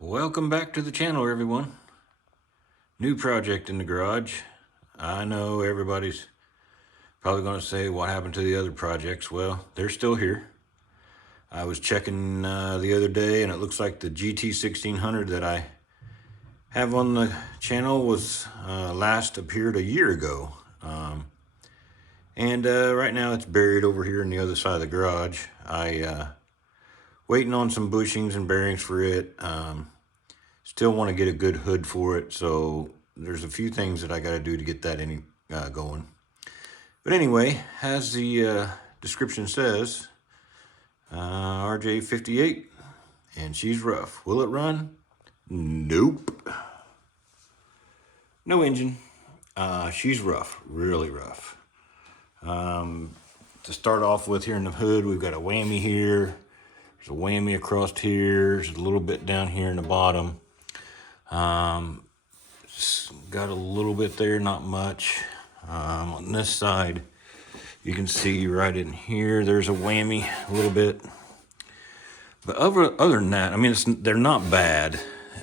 Welcome back to the channel, everyone. New project in the garage. I know everybody's probably going to say, what happened to the other projects? Well, they're still here. I was checking the other day, and it looks like the GT 1600 that I have on the channel was last appeared a year ago. Right now it's buried over here on the other side of the garage. Waiting on some bushings and bearings for it. Still want to get a good hood for it, so there's a few things that I got to do to get that going. But anyway, as the description says, RJ58, and she's rough. Will it run? Nope. No engine. She's rough, really rough. To start off with, here in the hood, we've got a whammy here. There's a whammy across here. There's a little bit down here in the bottom. Got a little bit there, not much. On this side, you can see right in here, there's a whammy a little bit. But other than that, I mean, they're not bad.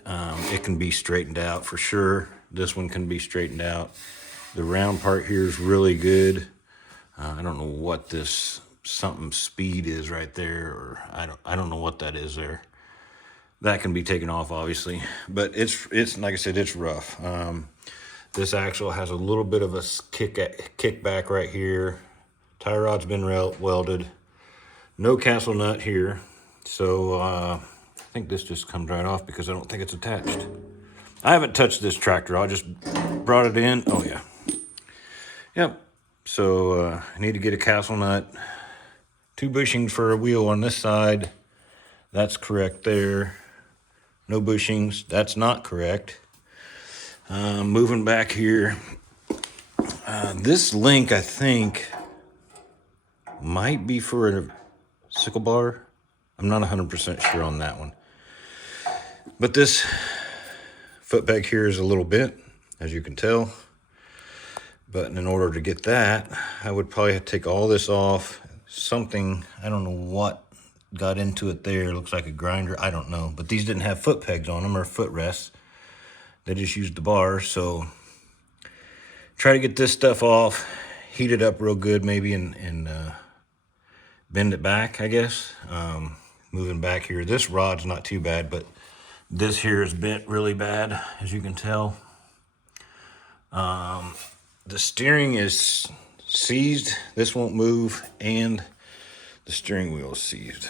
It can be straightened out for sure. This one can be straightened out. The round part here is really good. I don't know what this something speed is right there, or I don't know what that is there. That can be taken off, obviously, but it's like I said, it's rough. This axle has a little bit of a kickback right here. Tie rod's been welded. No castle nut here, so I think this just comes right off because I don't think it's attached. I haven't touched this tractor. I just brought it in. Oh yeah, yep. So I need to get a castle nut. 2 bushings for a wheel on this side. That's correct there. No bushings. That's not correct. Moving back here. This link, I think, might be for a sickle bar. I'm not 100% sure on that one. But this foot peg here is a little bent, as you can tell. But in order to get that, I would probably have to take all this off. Something, I don't know what got into it there. Looks like a grinder, I don't know. But these didn't have foot pegs on them or foot rests. They just used the bars. So try to get this stuff off, heat it up real good maybe, and bend it back, I guess. Moving back here, this rod's not too bad, but this here is bent really bad, as you can tell. The steering is seized. This won't move, and the steering wheel is seized,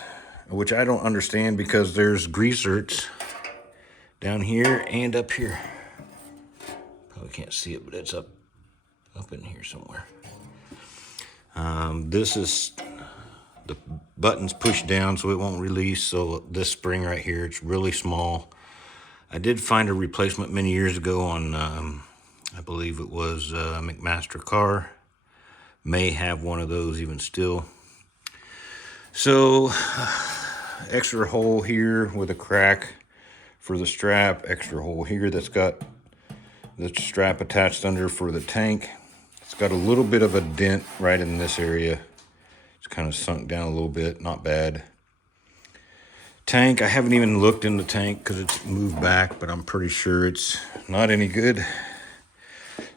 which I don't understand because there's greasers down here and up here. Probably can't see it, but it's up in here somewhere. This is the button's pushed down so it won't release. So this spring right here, it's really small. I did find a replacement many years ago on I believe it was McMaster car. May have one of those even still. So extra hole here with a crack for the strap, extra hole here that's got the strap attached under for the tank. It's got a little bit of a dent right in this area. It's kind of sunk down a little bit, not bad. Tank, I haven't even looked in the tank because it's moved back, but I'm pretty sure it's not any good.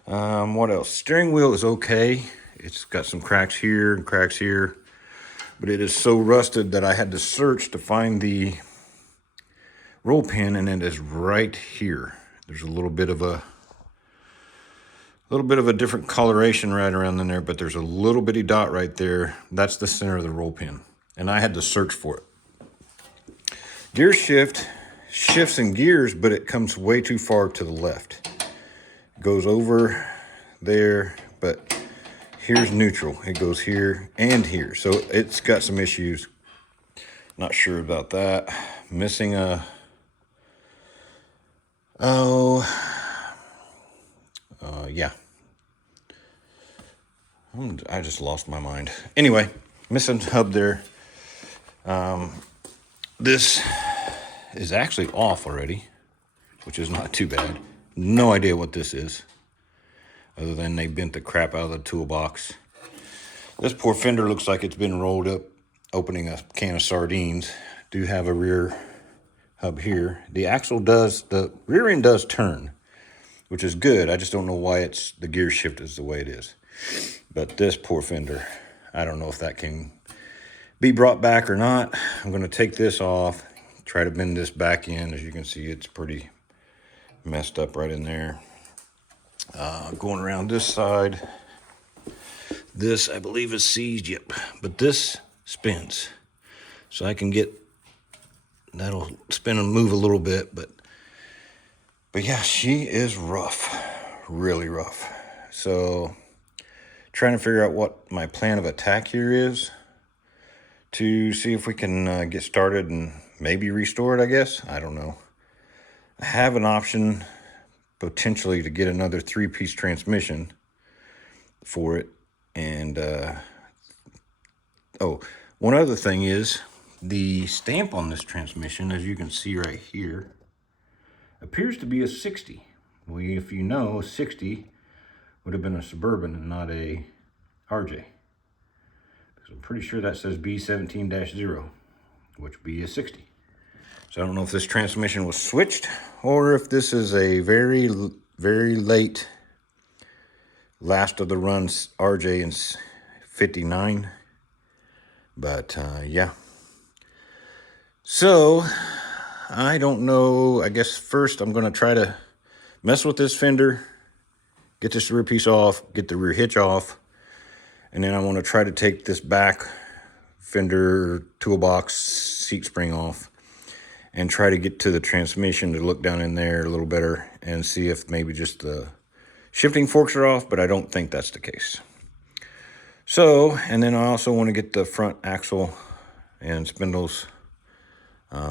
What else? Steering wheel is okay. It's got some cracks here and cracks here, but it is so rusted that I had to search to find the roll pin, and it is right here. There's a little bit of a different coloration right around in there, but there's a little bitty dot right there. That's the center of the roll pin, and I had to search for it. Gear shift shifts in gears, but it comes way too far to the left. It goes over there, but here's neutral. It goes here and here, so it's got some issues. Not sure about that. Missing a yeah. I just lost my mind. Anyway, missing hub there. This is actually off already, which is not too bad. No idea what this is, other than they bent the crap out of the toolbox. This poor fender looks like it's been rolled up opening a can of sardines. Do have a rear hub here. The rear end does turn, which is good. I just don't know why the gear shift is the way it is. But this poor fender, I don't know if that can be brought back or not. I'm going to take this off, try to bend this back in. As you can see, it's pretty messed up right in there. Going around this side, this I believe is seized, yep, but this spins, so I can get, that'll spin and move a little bit, but yeah, she is rough, really rough. So trying to figure out what my plan of attack here is to see if we can get started and maybe restore it, I guess. I don't know. I have an option potentially to get another 3-piece transmission for it. And oh, one other thing is the stamp on this transmission, as you can see right here, appears to be a 60. Well, if you know, 60 would have been a Suburban and not a RJ. Because I'm pretty sure that says B17-0, which would be a 60. So I don't know if this transmission was switched or if this is a very, very late last of the runs RJ in 59. But yeah. So I don't know. I guess first I'm going to try to mess with this fender, get this rear piece off, get the rear hitch off, and then I want to try to take this back fender toolbox seat spring off and try to get to the transmission to look down in there a little better and see if maybe just the shifting forks are off, but I don't think that's the case. So, and then I also want to get the front axle and spindles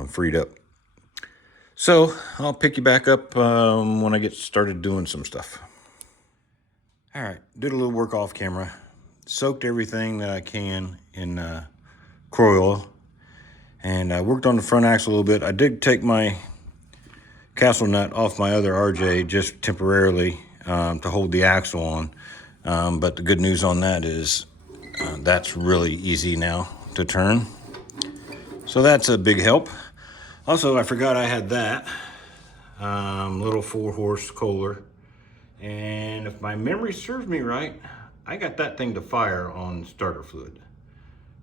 freed up. So I'll pick you back up when I get started doing some stuff. All right, did a little work off camera. Soaked everything that I can in Croy oil. And I worked on the front axle a little bit. I did take my castle nut off my other RJ just temporarily to hold the axle on. But the good news on that is that's really easy now to turn. So that's a big help. Also, I forgot I had that little 4-horse Kohler. And if my memory serves me right, I got that thing to fire on starter fluid.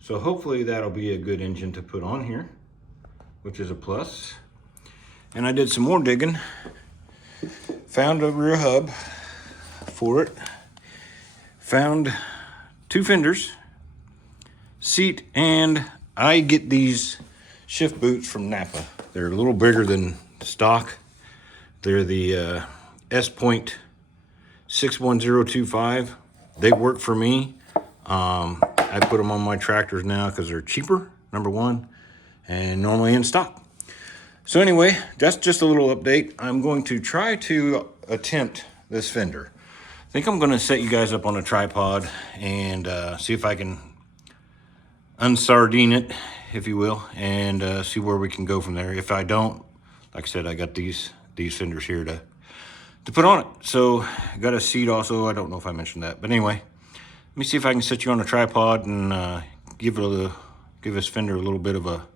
So hopefully that'll be a good engine to put on here, which is a plus. And I did some more digging. Found a rear hub for it. Found 2 fenders, seat, and I get these shift boots from Napa. They're a little bigger than stock. They're the S-Point 61025. They work for me. I put them on my tractors now because they're cheaper, number one, and normally in stock. So anyway, that's just a little update. I'm going to try to attempt this fender. I think I'm going to set you guys up on a tripod and see if I can unsardine it, if you will, and see where we can go from there. If I don't, like I said, I got these fenders here to put on it. So I got a seat also. I don't know if I mentioned that, but anyway, let me see if I can set you on a tripod and give this fender a little bit of a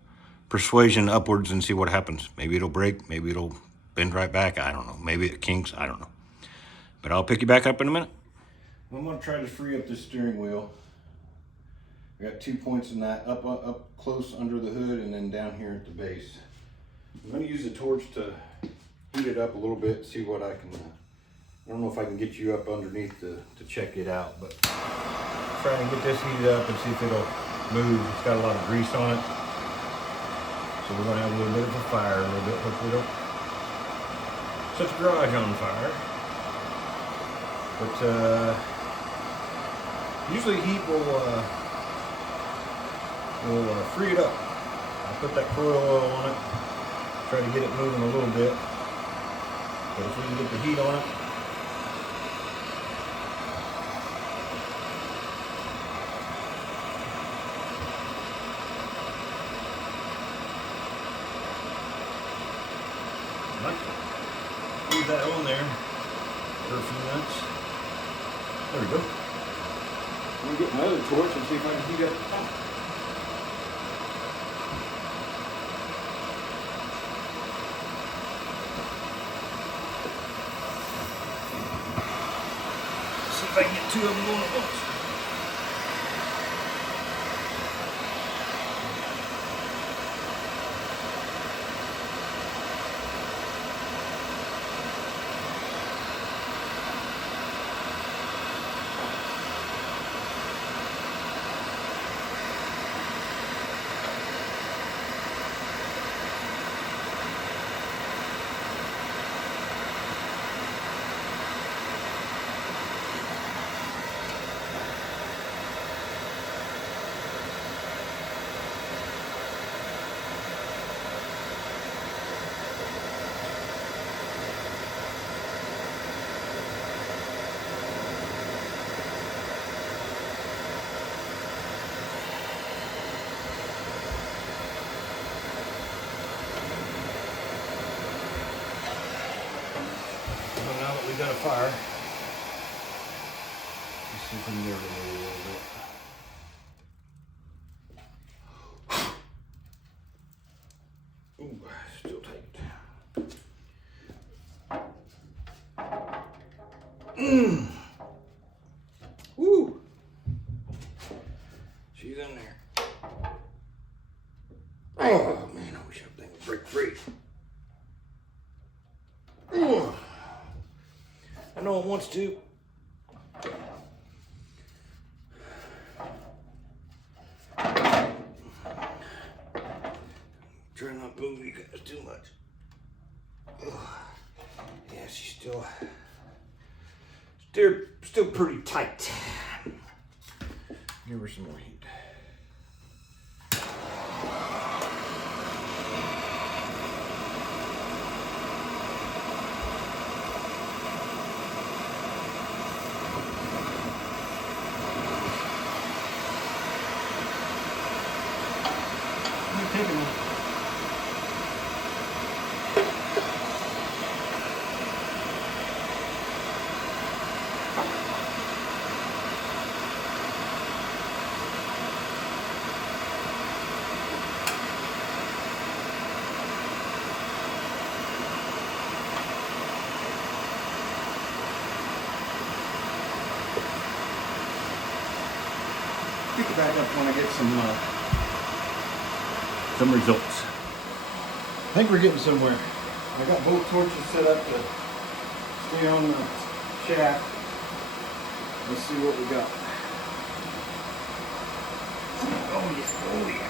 persuasion upwards and see what happens. Maybe it'll break, maybe it'll bend right back. I don't know. Maybe it kinks. I don't know. But I'll pick you back up in a minute. I'm going to try to free up this steering wheel. I got 2 points in that, up close under the hood and then down here at the base. I'm going to use the torch to heat it up a little bit, see what I can, I don't know if I can get you up underneath to check it out, but trying to get this heated up and see if it'll move. It's got a lot of grease on it. So we're going to have a little bit of a fire, a little bit. Hopefully don't set the garage on fire. But usually heat will free it up. I put that Croy oil on it, try to get it moving a little bit. But if we can get the heat on it, leave that on there for a few minutes. There we go. I'm going to get my other torch and see if I can heat up the top. I get two of them going at once. Now that we got a fire, let's see if we can get it a little bit. Ooh, still tight. Woo! She's in there. Oh man, I wish that thing would break free. Oh. I know it wants to. Try not to move you guys too much. Ugh. Yeah, she's still pretty tight. Give her some more heat. Take a minute. Pick it back up when I get some results. I think we're getting somewhere. I got both torches set up to stay on the shaft. Let's see what we got. Oh yeah, oh yeah.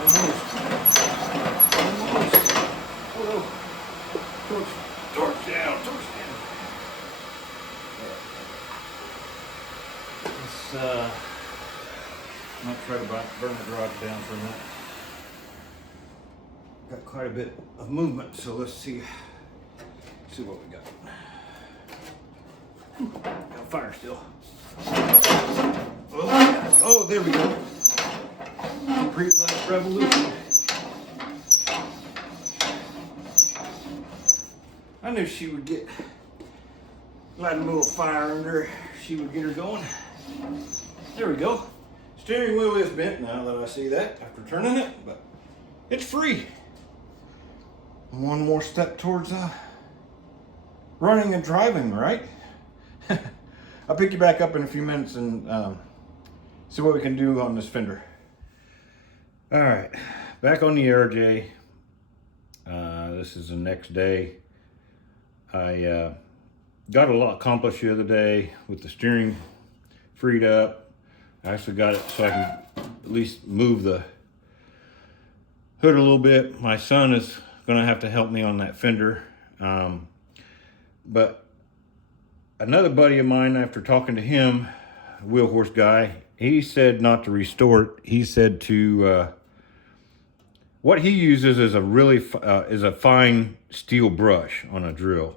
Almost. Oh, torch down. Let's might try to burn the garage down for a minute. Got quite a bit of movement, so let's see what we got. Got fire still. Oh, there we go. Complete revolution. I knew she would get, light a little fire under, she would get her going. There we go. Steering wheel is bent now that I see that after turning it, but it's free. One more step towards running and driving, right? I'll pick you back up in a few minutes and see what we can do on this fender. All right, back on the AirJ. This is the next day. I got a lot accomplished the other day with the steering freed up. I actually got it so I can at least move the hood a little bit. My son is gonna have to help me on that fender. But another buddy of mine, after talking to him, wheel horse guy, he said not to restore it. He said to, what he uses is a fine steel brush on a drill.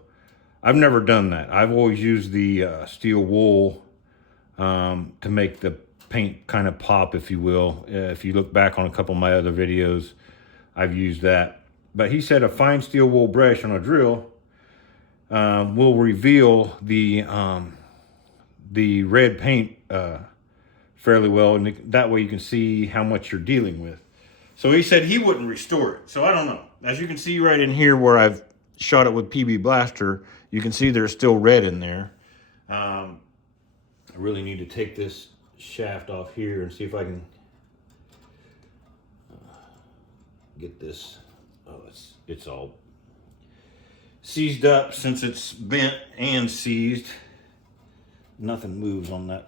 I've never done that. I've always used the steel wool to make the paint kind of pop, if you will. If you look back on a couple of my other videos, I've used that. But he said a fine steel wool brush on a drill will reveal the red paint fairly well, and that way you can see how much you're dealing with. So he said he wouldn't restore it. So I don't know. As you can see right in here where I've shot it with PB Blaster, You can see there's still red in there. I really need to take this shaft off here and see if I can get this. Oh, it's all seized up since it's bent and seized. Nothing moves on that.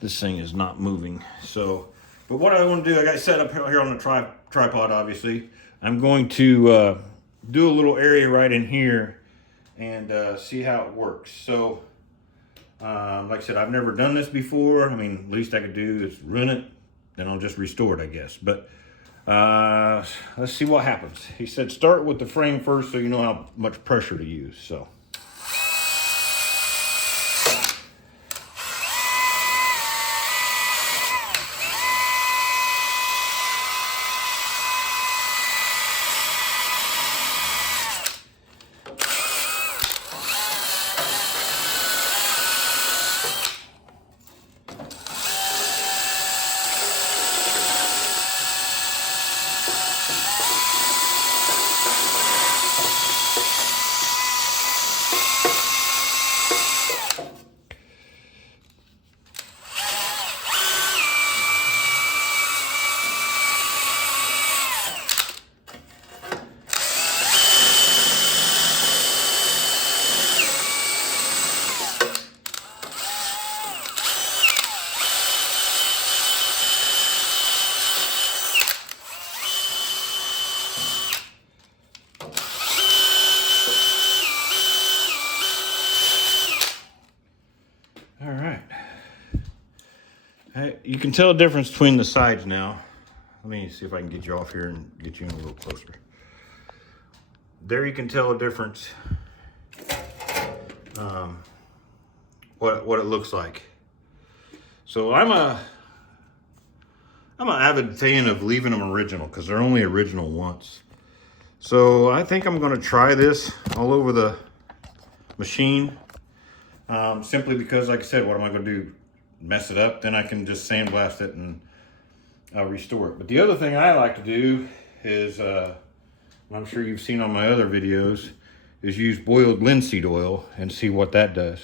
This thing is not moving. So, but what I want to do, I got it set up here on the tripod, obviously. I'm going to do a little area right in here and see how it works. So, like I said, I've never done this before. I mean, least I could do is run it, then I'll just restore it, I guess. But let's see what happens. He said start with the frame first so you know how much pressure to use. So. All right. You can tell the difference between the sides now. Let me see if I can get you off here and get you in a little closer. There you can tell a difference. What it looks like. So I'm an avid fan of leaving them original because they're only original once. So I think I'm going to try this all over the machine. Simply because, like I said, what am I going to do? Mess it up? Then I can just sandblast it and restore it. But the other thing I like to do is, I'm sure you've seen on my other videos, is use boiled linseed oil and see what that does.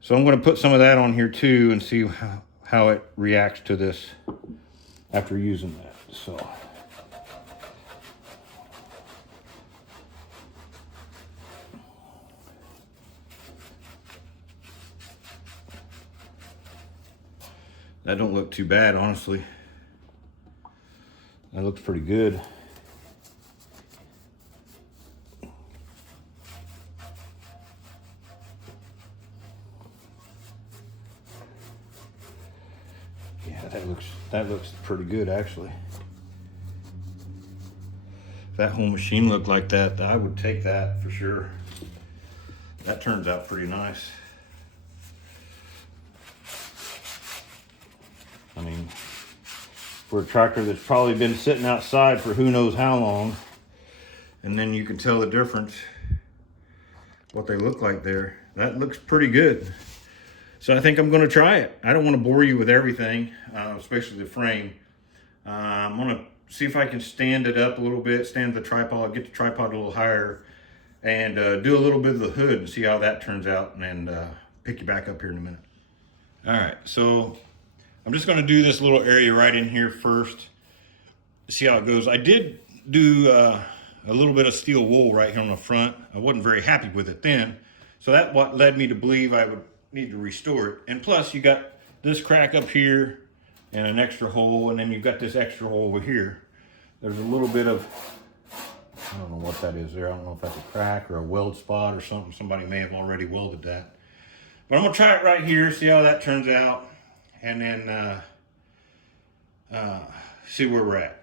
So I'm going to put some of that on here too and see how it reacts to this after using that. So. That don't look too bad, honestly. That looks pretty good. Yeah, that looks pretty good, actually. If that whole machine looked like that, I would take that for sure. That turns out pretty nice. I mean, for a tractor that's probably been sitting outside for who knows how long, and then you can tell the difference, what they look like there. That looks pretty good. So I think I'm going to try it. I don't want to bore you with everything, especially the frame. I'm going to see if I can stand it up a little bit, stand the tripod, get the tripod a little higher, and do a little bit of the hood and see how that turns out, and pick you back up here in a minute. All right, so I'm just going to do this little area right in here first, see how it goes. I did do a little bit of steel wool right here on the front. I wasn't very happy with it then, so that's what led me to believe I would need to restore it. And plus, you got this crack up here and an extra hole, and then you've got this extra hole over here. There's a little bit of, I don't know what that is there. I don't know if that's a crack or a weld spot or something. Somebody may have already welded that. But I'm going to try it right here, see how that turns out, and then see where we're at.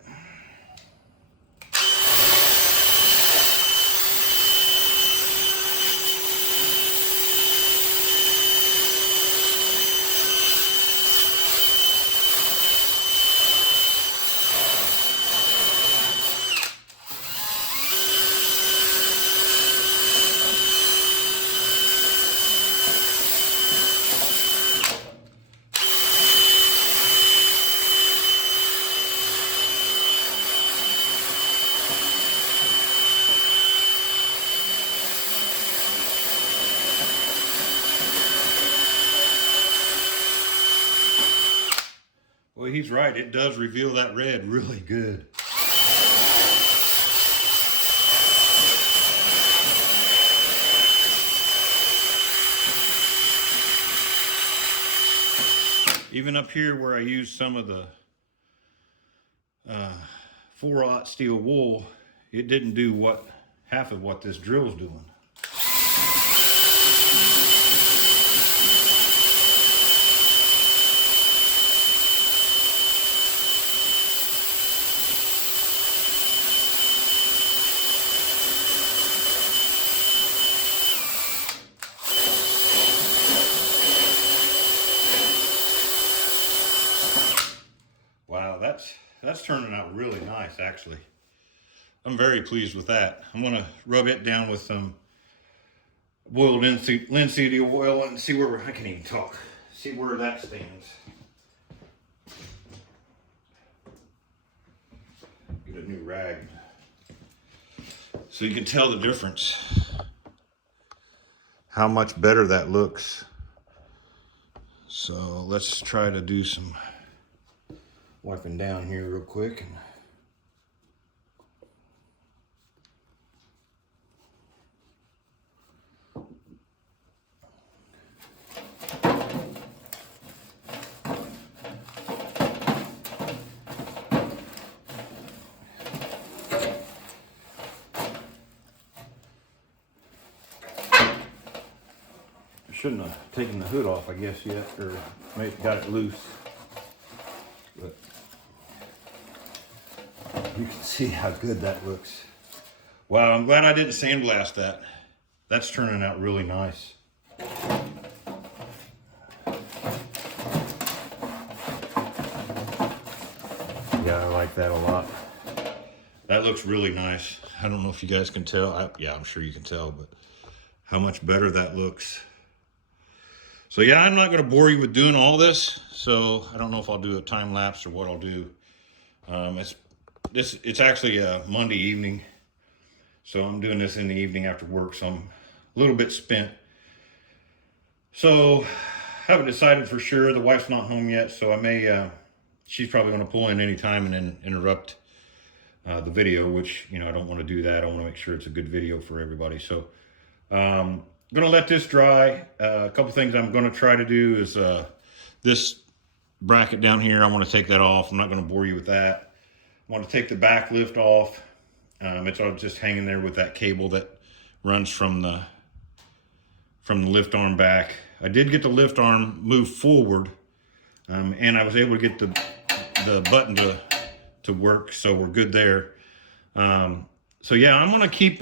he's right. It does reveal that red really good. Even up here where I used some of the 4/0 steel wool, it didn't do half of what this drill's doing. Wow, that's turning out really nice, actually. I'm very pleased with that. I'm gonna rub it down with some boiled linseed oil and see where I can even talk. See where that stands. Get a new rag so you can tell the difference. How much better that looks. So let's try to do some wiping down here real quick. Shouldn't have taken the hood off, I guess, yet, or maybe got it loose. But you can see how good that looks. Wow, I'm glad I didn't sandblast that. That's turning out really nice. Yeah, I like that a lot. That looks really nice. I don't know if you guys can tell. Yeah, I'm sure you can tell, but how much better that looks. So yeah, I'm not going to bore you with doing all this. So I don't know if I'll do a time lapse or what I'll do. It's actually a Monday evening. So I'm doing this in the evening after work. So I'm a little bit spent. So haven't decided for sure. The wife's not home yet. So I may, she's probably going to pull in any time and then interrupt the video, which, I don't want to do that. I want to make sure it's a good video for everybody. So, I'm gonna let this dry. A couple things I'm gonna try to do is this bracket down here, I want to take that off. I'm not going to bore you with that. I want to take the back lift off. It's all just hanging there with that cable that runs from the lift arm back. I did get the lift arm moved forward, and I was able to get the button to work, so we're good there. So yeah, I'm gonna keep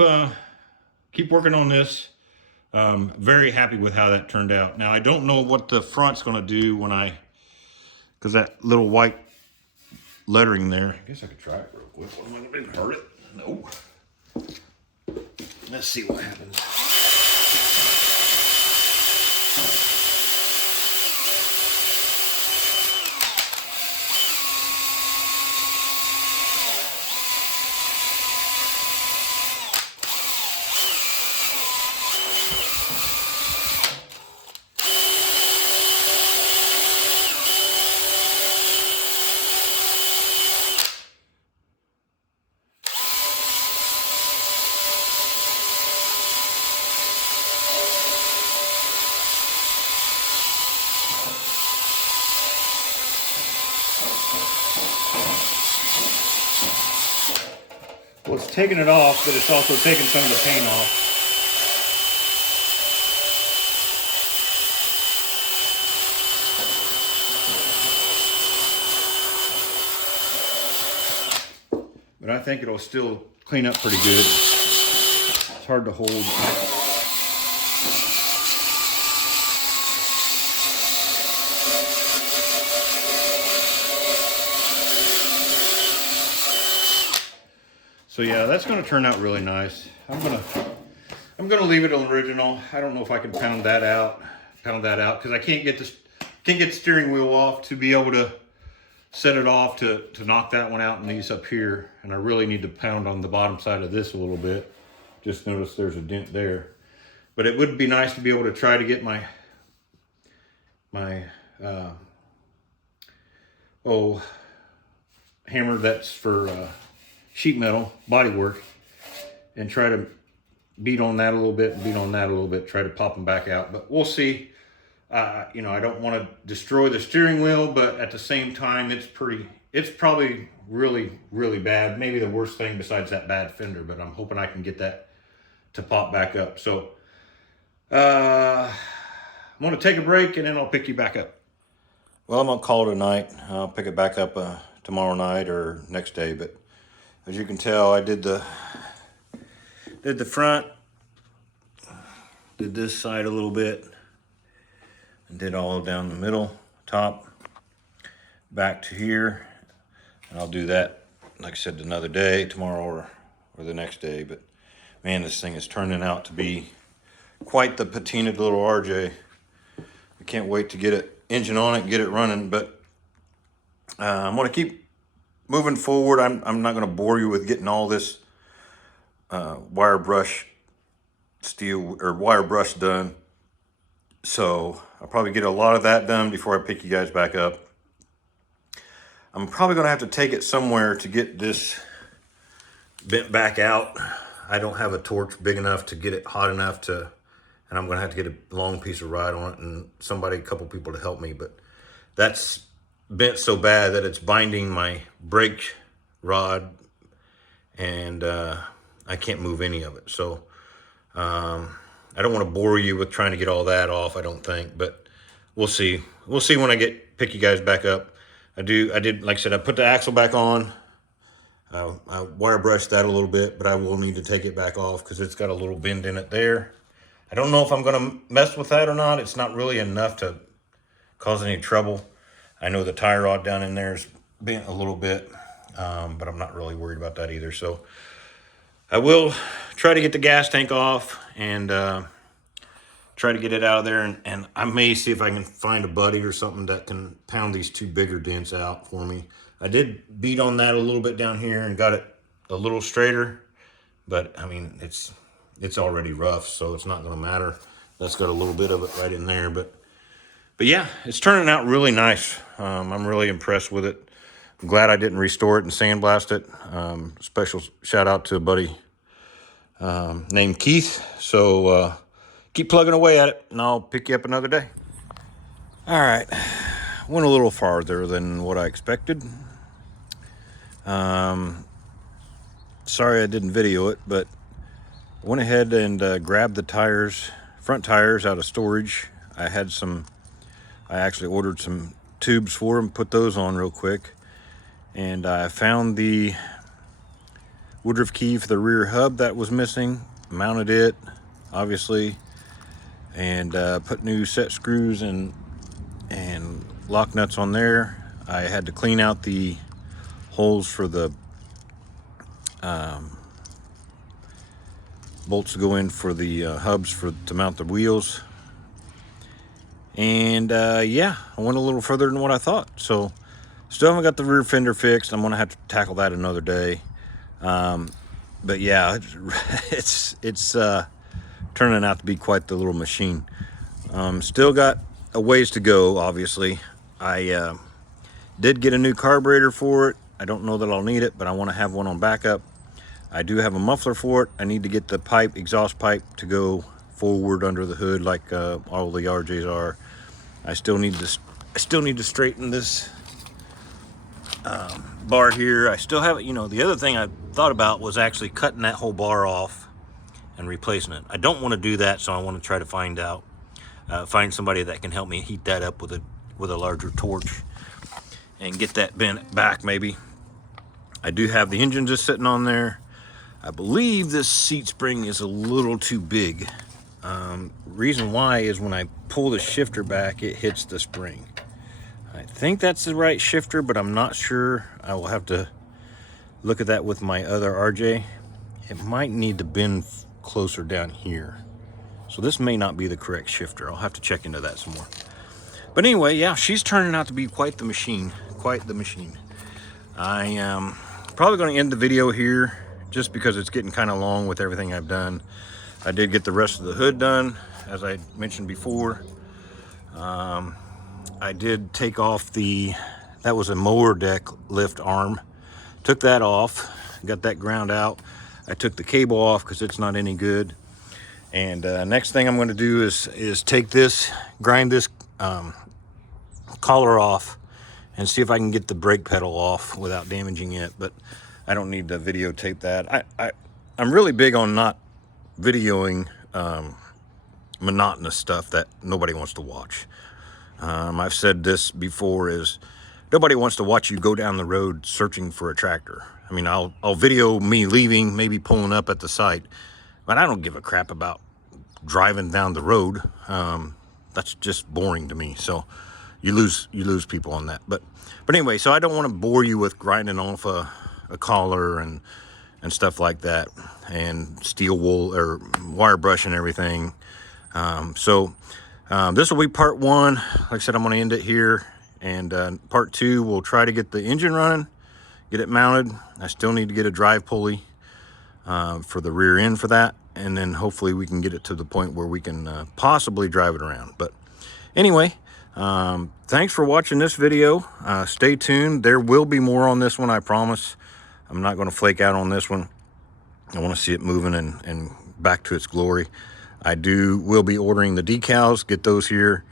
working on this. Very happy with how that turned out. Now I don't know what the front's gonna do because that little white lettering there. I guess I could try it real quick. It didn't hurt it. No. Let's see what happens. Well, it's taking it off, but it's also taking some of the paint off. But I think it'll still clean up pretty good. It's hard to hold. So yeah, that's going to turn out really nice. I'm gonna leave it original. I don't know if I can pound that out because I can't get the steering wheel off to be able to set it off to knock that one out and these up here. And I really need to pound on the bottom side of this a little bit. Just notice there's a dent there. But it would be nice to be able to try to get my hammer that's for sheet metal body work, and try to beat on that a little bit and beat on that a little bit, try to pop them back out. But we'll see. You know, I don't want to destroy the steering wheel, but at the same time, it's probably really, really bad. Maybe the worst thing besides that bad fender, but I'm hoping I can get that to pop back up. So I'm going to take a break and then I'll pick you back up. Well, I'm going to call it a night. I'll pick it back up tomorrow night or next day. But as you can tell, I did the front, did this side a little bit, and did all down the middle, top, back to here. And I'll do that, like I said, another day, tomorrow or the next day. But man, this thing is turning out to be quite the patinaed little RJ. I can't wait to get it engine on it and get it running. But I'm going to keep moving forward. I'm not going to bore you with getting all this wire brush done. So I'll probably get a lot of that done before I pick you guys back up. I'm probably going to have to take it somewhere to get this bent back out. I don't have a torch big enough to get it hot enough to, and I'm going to have to get a long piece of ride on it and a couple people to help me. But that's bent so bad that it's binding my brake rod, and I can't move any of it. So I don't want to bore you with trying to get all that off, I don't think, but we'll see. We'll see when I pick you guys back up. I did, like I said, I put the axle back on. I wire brushed that a little bit, but I will need to take it back off because it's got a little bend in it there. I don't know if I'm going to mess with that or not. It's not really enough to cause any trouble. I know the tie rod down in there is bent a little bit, but I'm not really worried about that either. So I will try to get the gas tank off and try to get it out of there. And I may see if I can find a buddy or something that can pound these two bigger dents out for me. I did beat on that a little bit down here and got it a little straighter. But, I mean, it's already rough, so it's not going to matter. That's got a little bit of it right in there. But yeah, it's turning out really nice. I'm really impressed with it. I'm glad I didn't restore it and sandblast it. Special shout out to a buddy named Keith. So keep plugging away at it, and I'll pick you up another day. All right, went a little farther than what I expected. Sorry I didn't video it, but I went ahead and grabbed the front tires out of storage. I actually ordered some tubes for them, put those on real quick. And I found the Woodruff key for the rear hub that was missing, mounted it, obviously, and put new set screws and lock nuts on there. I had to clean out the holes for the bolts to go in for the hubs to mount the wheels. And yeah, I went a little further than what I thought. So still haven't got the rear fender fixed. I'm gonna have to tackle that another day. But yeah, it's turning out to be quite the little machine. Still got a ways to go, obviously. I did get a new carburetor for it. I don't know that I'll need it, but I want to have one on backup. I do have a muffler for it. I need to get the exhaust pipe to go forward under the hood like all the RJs are. I still need to straighten this bar here. I still have it. You know, the other thing I thought about was actually cutting that whole bar off and replacing it. I don't want to do that, so I want to try to find somebody that can help me heat that up with a larger torch and get that bent back maybe. I do have the engine just sitting on there. I believe this seat spring is a little too big. Reason why is when I pull the shifter back, it hits the spring. I think that's the right shifter, but I'm not sure. I will have to look at that with my other RJ. It might need to bend closer down here. So this may not be the correct shifter. I'll have to check into that some more. But anyway, yeah, she's turning out to be quite the machine. Quite the machine. I am probably going to end the video here just because it's getting kind of long with everything I've done. I did get the rest of the hood done, as I mentioned before. I did take off the That was a mower deck lift arm. Took that off, got that ground out. I took the cable off because it's not any good. And next thing I'm going to do is take this, grind this collar off, and see if I can get the brake pedal off without damaging it. But I don't need to videotape that. I'm really big on not videoing monotonous stuff that nobody wants to watch. I've said this before, is nobody wants to watch you go down the road searching for a tractor. I mean, I'll video me leaving, maybe pulling up at the site, but I don't give a crap about driving down the road. That's just boring to me. So you lose people on that. But anyway, so I don't want to bore you with grinding off a collar and stuff like that, and steel wool or wire brush and everything. This will be part one. Like I said, I'm going to end it here, and part two, we'll try to get the engine running, get it mounted. I still need to get a drive pulley for the rear end for that, and then hopefully we can get it to the point where we can possibly drive it around. But anyway, thanks for watching this video. Stay tuned. There will be more on this one, I promise. I'm not going to flake out on this one. I want to see it moving and back to its glory. I will be ordering the decals, get those here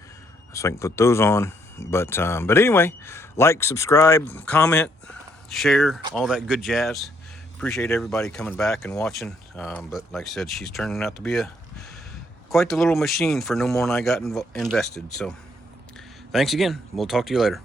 so I can put those on. But anyway, like, subscribe, comment, share, all that good jazz. Appreciate everybody coming back and watching. But like I said, she's turning out to be quite the little machine for no more than I got invested. So thanks again. We'll talk to you later.